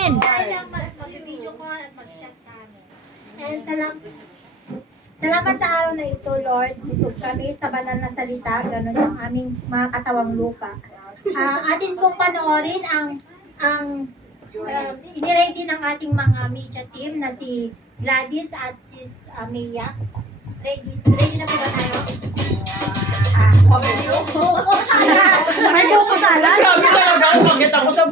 Mag-video call at mag-chat sa amin. And salamat sa araw na ito, Lord. Busog kami sa banal na salita, ganun ang aming mga katawang lupa. Atin pong panoorin ang iniready ng ating mga media team na si Gladys at sis Mia. Ready na po ba tayo? May buko salad. Grabe talaga ang bakit ako sa...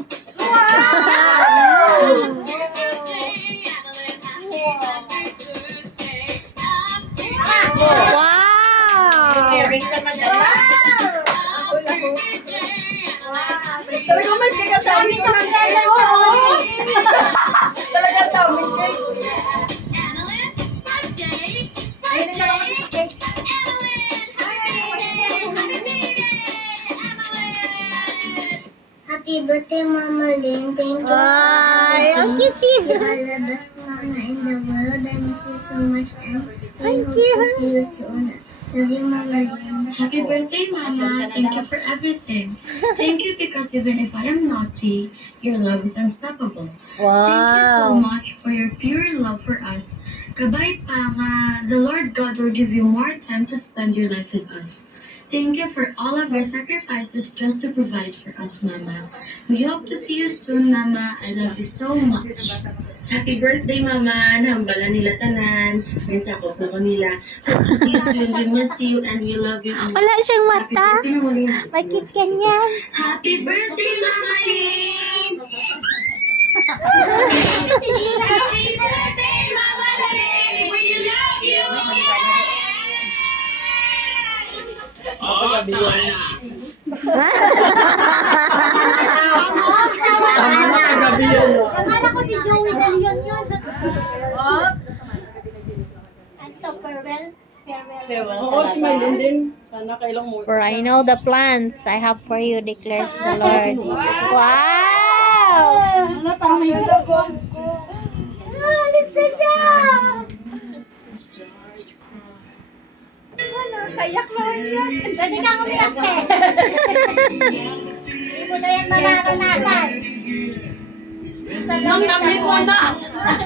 Wow! Earring ka na dyan. Talaga may bigat dami sa mga. Oo! Talaga dami cake. Ayun na lang kasi sa cake. Happy birthday, Mama Lynn. Thank you Ay, ang cute. You are the best mama in the world. I miss you so much and I hope to see you soon. Love you, Mama Lynn. Happy birthday, Mama. Thank you for everything. Thank you because even if I am naughty, your love is unstoppable. Thank you so Wow! much for your pure love for us. Kabay pa nga, the Lord God will give you more time to spend your life with us. Thank you for all of your sacrifices just to provide for us, Mama. We hope to see you soon, Mama. I love you so much. Happy birthday, Mama. Nahambala nila tanan. May sakop na ko nila. Hope to see you soon. We miss you and we love you. Wala siyang Happy mata. birthday, Mama Lynn. Magkit ka niyan. Happy birthday, Mama Lynn! Happy birthday, Mama Lynn. We love you. Tama na, gabi yan. Akala ko si Joey De Leon yun. Anto, farewell. Oo, si Maylin din. Sana kailang mo. For I know the plans I have for you, declares the Lord. Wow! Ano, tama yun ako. Alis na siya! Kayak mo yan. Pwede kang umiyak, eh. Hindi mo na yan mararanasan. Minsan lang Nang yan namin mo ako. na.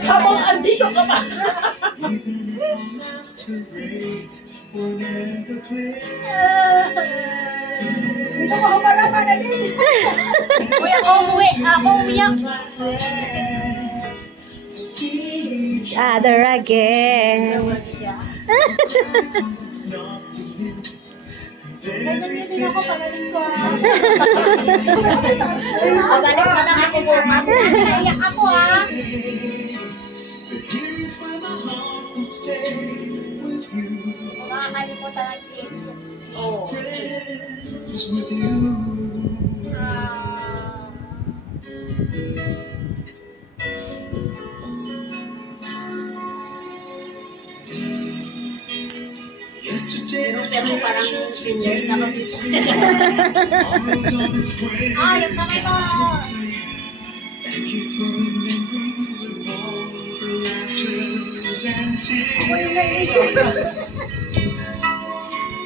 Habang andito ka pa. Dito ko para din. Uy, ako umiyak. Other again. Ganyan yun din ako, pagaling ko. Pabalik mo na ako bukas. Naiyak ako, ha? Makakalimutan ang cake. Oo. Pero parang fingers na mag-isip. Ah, yung kamay mo. Thank you for the memories of all the laughters and tears.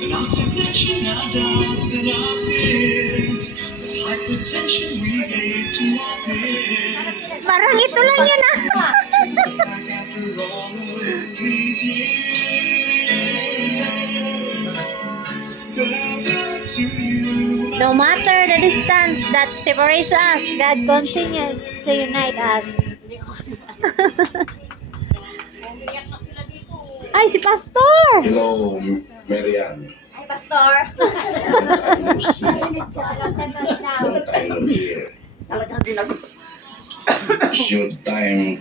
Not to mention our doubts and our fears, the hypertension we gave to our peers. Parang ito lang yan ah. Back after all of these years, further to you. No matter the distance that separates us, God continues to unite us. Ay, si Pastor! Hello, Marian. Ay, Pastor. Long time no see. Long Long time no hear. Talagang dinagot. Should time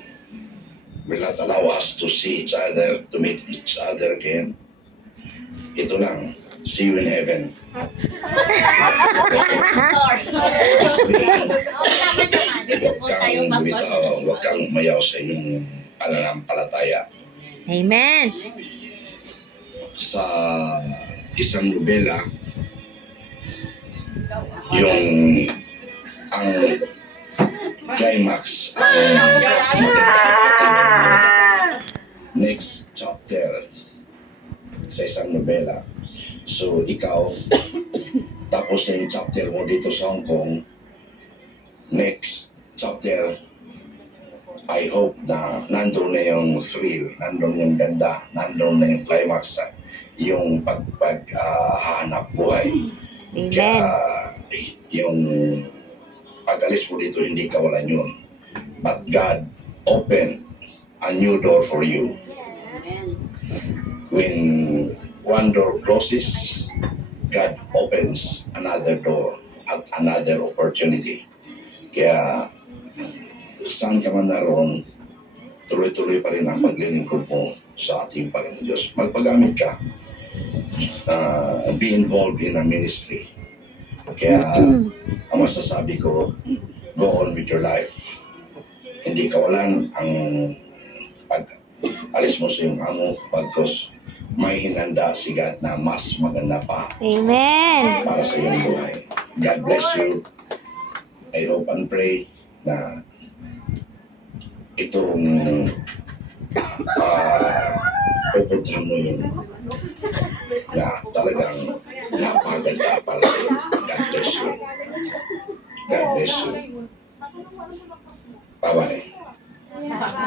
will not allow us to see each other, to meet each other again. Ito lang. See you in heaven. Just being, huwag kang mayaw sa iyong pananampalataya. Amen! Sa isang nobela, yung ang climax, ang next chapter sa isang nobela. So ikaw, tapos na yung chapter mo dito sa Hong Kong, next chapter, I hope na nandun na yung thrill, nandun na yung ganda, nandun na yung climax sa yung paghahanap buhay. Kaya Amen. yung pag-alis mo dito, hindi kawalan yun. But God opened a new door for you. When one door closes, God opens another door at another opportunity. Kaya saan ka man naroon, tuloy-tuloy pa rin ang paglilingkod mo sa ating Panginoon Diyos. Magpagamit ka. Be involved in a ministry. Kaya ang masasabi ko, go on with your life. Hindi kawalan ang pag-alis mo sa iyong amo pagkos may hinanda si God na mas maganda pa Amen. para sa iyong buhay. God bless you. I hope and pray na itong pupuntahan mo yung na talagang napaganda para sa iyo. God bless you. God bless you. Bye-bye.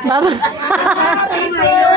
Bye-bye.